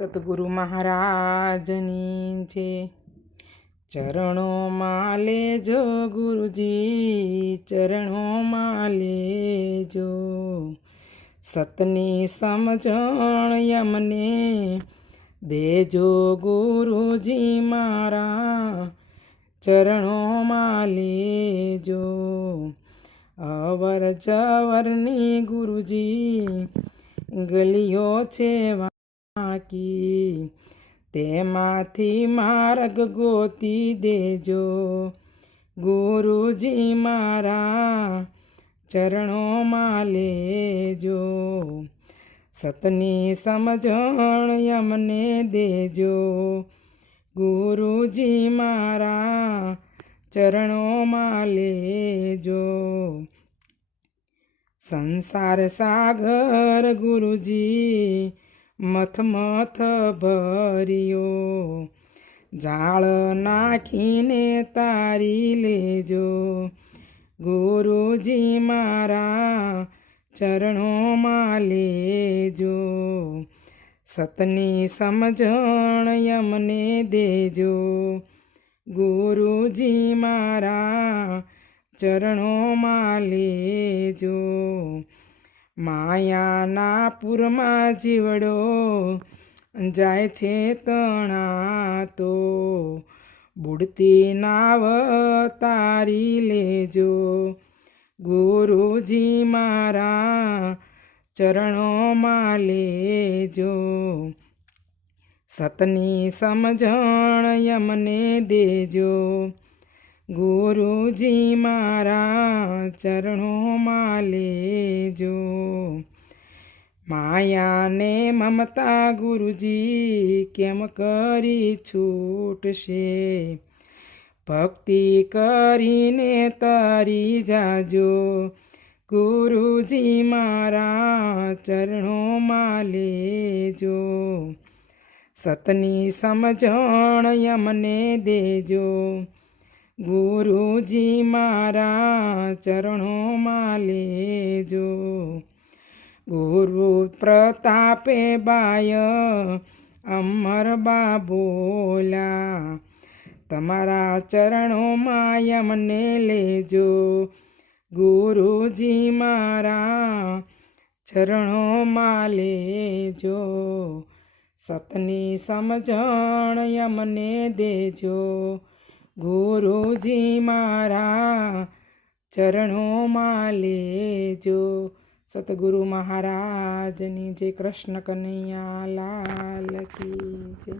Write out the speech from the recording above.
સતગુરુ મહારાજની છે। ચરણોમાં લેજો ગુરુજી, ચરણોમાં લેજો। સતની સમજણ યમને દેજો ગુરુજી મારા, ચરણોમાં લેજો। અવર જવરની ગુરુજી ગલીઓ છે વાંકી, તેમાંથી માર્ગ ગોતી દેજો ગુરુજી મારા, ચરણોમાં લેજો। સતની સમજણ યમને દેજો ગુરુજી મારા, ચરણોમાં લેજો। સંસાર સાગર ગુરુજી મથ મથ ભર્યો, જાળ નાખીને તારી લેજો ગુરુજી મારા, ચરણોમાં લેજો। સતની સમજણ યમને દેજો ગુરુજી મારા, ચરણોમાં લેજો। માયાના પૂરમાં જીવડો જાય છે તણાતો, બુડતી નાવ તારી લેજો ગુરુજી મારા, ચરણોમાં લેજો। સતની સમજણ યમને દેજો ગુરુજી મારા, ચરણોમાં લેજો। માયાને મમતા ગુરુજી કેમ કરી છૂટશે, ભક્તિ કરીને તરી જાજો ગુરુજી મારા, ચરણોમાં લેજો। સતની સમજણ યમને દેજો ગુરુજી મારા, ચરણોમાં લેજો। ગુરુ પ્રતાપે બાય અમર બા બોલ્યા, તમારા ચરણોમાં યમને લેજો ગુરુજી મારા, ચરણોમાં લેજો। સતની સમજણ યમને દેજો ગુરુજી મારા, ચરણોમાં લેજો। સતગુરુ મહારાજની જય, કૃષ્ણ કનૈયા લાલ કી જય।